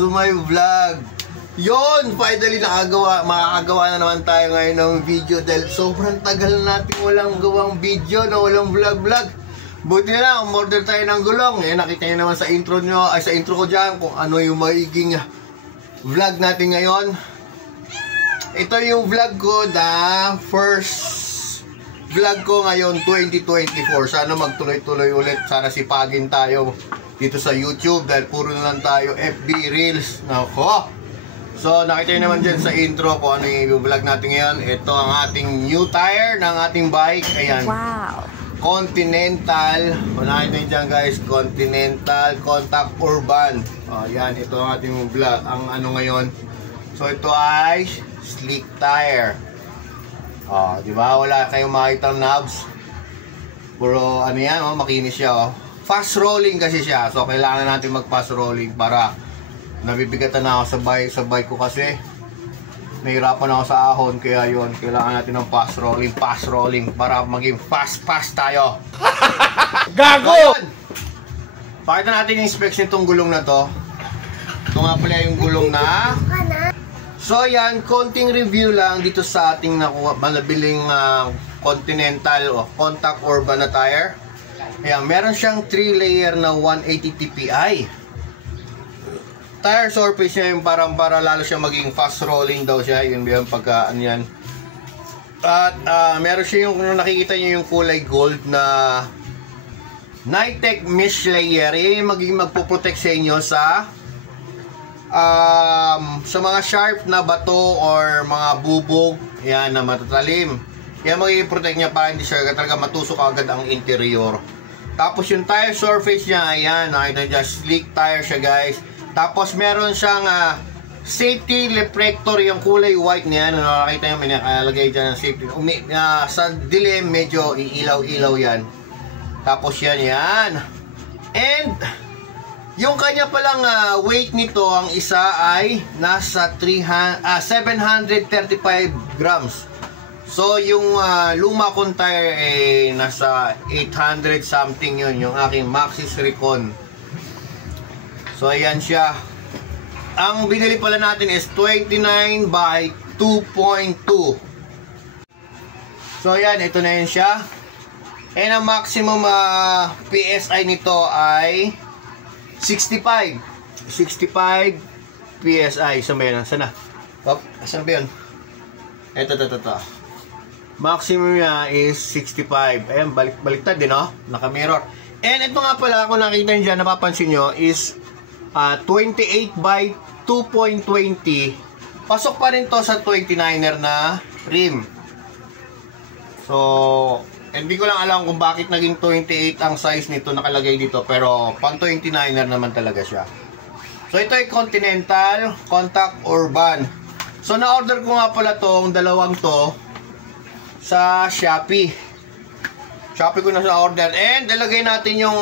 to my vlog. Yon, finally makakagawa na naman tayo ngayon ng video dahil sobrang tagal natin walang gawang video na walang vlog. Buti na lang, umorder tayo ng gulong. Nakita nyo naman sa intro ko dyan kung ano yung magiging vlog natin ngayon. Ito yung vlog ko na first vlog ko ngayon 2024. Sana magtuloy-tuloy ulit. Sana sipagin tayo dito sa YouTube dahil puro na lang tayo FB Reels. Nako. So nakita nyo naman dyan sa intro kung ano yung vlog natin ngayon. Ito ang ating new tire ng ating bike. Ayan. Wow. Continental. Kung nakita nyo dyan guys, Continental Contact Urban. Ayan, ito ang ating vlog. Ang ano ngayon. So ito ay slick tire. Diba? Wala kayong makita ng knobs. Puro ano yan, makinis siya. Fast rolling kasi siya. So kailangan natin mag fast rolling para nabibigatan na ako sa bike ko kasi nahirapan ako sa ahon. Kaya yun, kailangan natin ng fast rolling para maging fast tayo. Gago! Ngayon, pakita natin yung specs nitong gulong na to. Ito nga pala yung gulong na so yan, konting review lang dito sa ating nabiling Continental o Contact Urban na tire. Ayan, meron siyang 3-layer na 180 TPI. Tire surface niya yung parang para lalo siya maging fast rolling daw siya. Yun yung pagka ano yan. At meron siya yung nakikita niyo yung kulay gold na Nitec mesh layer. Yan yung magpo-protect sa inyo sa mga sharp na bato or mga bubog yan na matatalim. Yan magiging-protect niya para hindi siya talaga matusok agad ang interior. Tapos yung tire surface niya, ayan, nakita niya, slick tire siya guys. Tapos meron siyang safety reflector, yung kulay white niya. Nakita niyo, may nakalagay dyan ng safety. Sa dilim, medyo iilaw-ilaw yan. Tapos yan. And yung kanya palang weight nito, ang isa ay nasa 735 grams. So yung luma kong tire nasa 800 something yun, yung aking Maxxis Recon. So ayan siya. Ang binili pala natin is 29 by 2.2. So ayan, ito na yun siya. And ang maximum PSI nito ay 65 PSI. Saan ba yun? Saan na? Saan ba yun? Ito. Maximum niya is 65. Ayan, baliktad din, no? Naka-mirror. And ito nga pala, kung nakita nyo dyan, napapansin nyo, is 28 by 2.20. Pasok pa rin to sa 29er na rim. So hindi ko lang alam kung bakit naging 28 ang size nito nakalagay dito, pero pang 29er naman talaga siya. So ito ay Continental Contact Urban. So na-order ko nga pala tong dalawang to sa Shopee. Shopee ko na sa order. And ilagay natin yung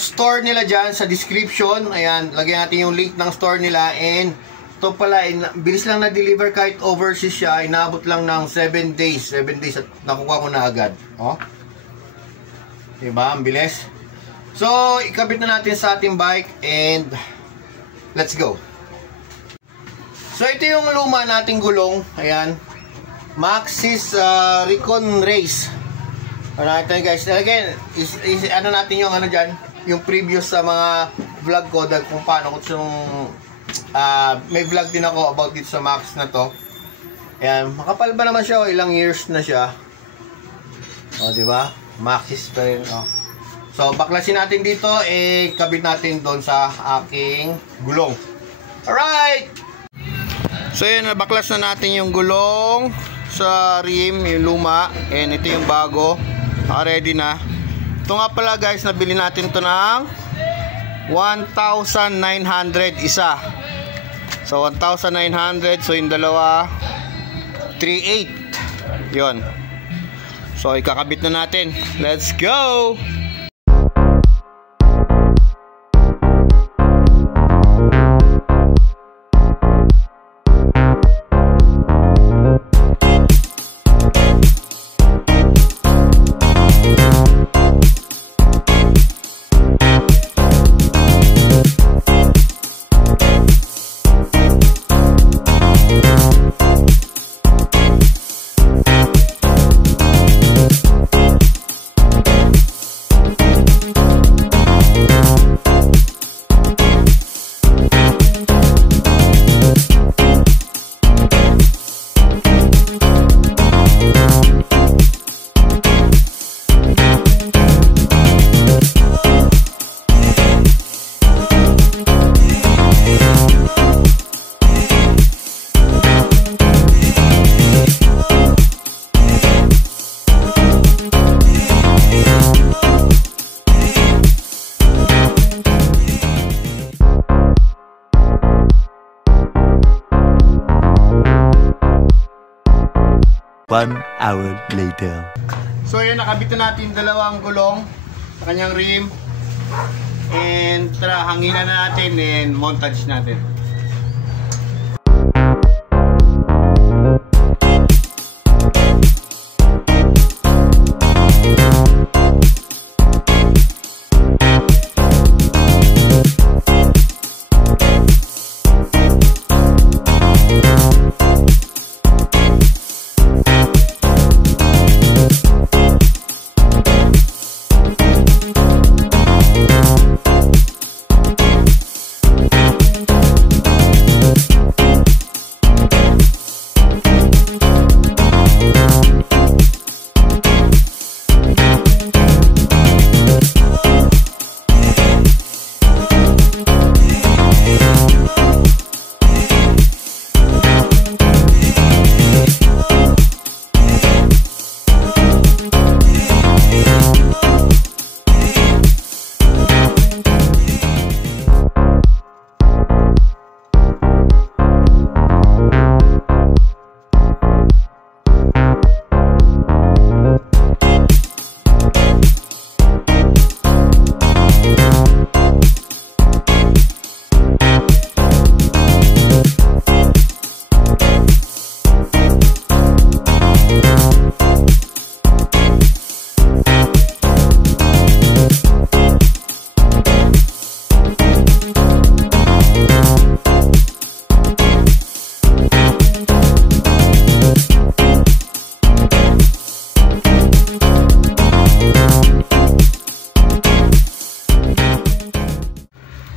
store nila dyan sa description. Ayan, lagyan natin yung link ng store nila. And ito pala, bilis lang na-deliver kahit overseas siya. Inaabot lang ng 7 days. 7 days at nakuha ko na agad. Diba? Ang bilis. So, ikabit na natin sa ating bike and let's go. So, ito yung luma nating gulong. Ayan. Maxxis Recon Race. Nakita guys. Again, ano natin yung ano dyan? Yung previous sa mga vlog ko dahil kung paano ko yung may vlog din ako about dito sa Max na to. Ayan, makapal ba naman siya? Ilang years na siya. Diba? Maxxis pa rin. So, baklasin natin dito. Kabit natin doon sa aking gulong. Alright! So, yun, nabaklas na natin yung gulong sa rim, yung luma. And ito yung bago. Ready na. Ito nga pala guys, nabili natin to ng 1,900 isa. So 1,900, so yung dalawa 3,800. Yun. So ikakabit na natin. Let's go. 1 hour later. So yun, nakabit na natin dalawang gulong sa kanyang rim. And tara, hanginan na natin and montage natin.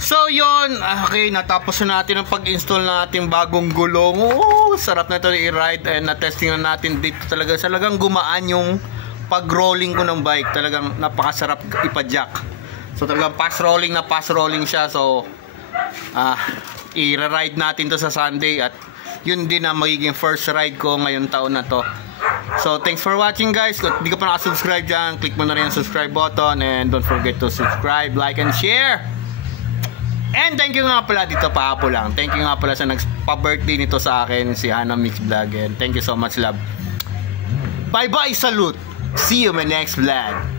So yun, okay, natapos na natin ang pag-install na ating bagong gulong. Oh, sarap na ito i-ride and na-testing na natin dito. Talagang gumaan yung pag-rolling ko ng bike. Talagang napakasarap ipa-jack. So talagang pass rolling siya. So i-ride natin to sa Sunday at yun din ang magiging first ride ko ngayong taon na to. So thanks for watching guys. Kung hindi ka pa nakasubscribe dyan, click mo na rin ang subscribe button and don't forget to subscribe, like and share. And thank you nga pala dito, Paapo lang. Thank you nga pala sa nagpa-birthday nito sa akin, si Hannah Mix Vlog. And thank you so much, love. Bye bye, salute. See you in my next vlog.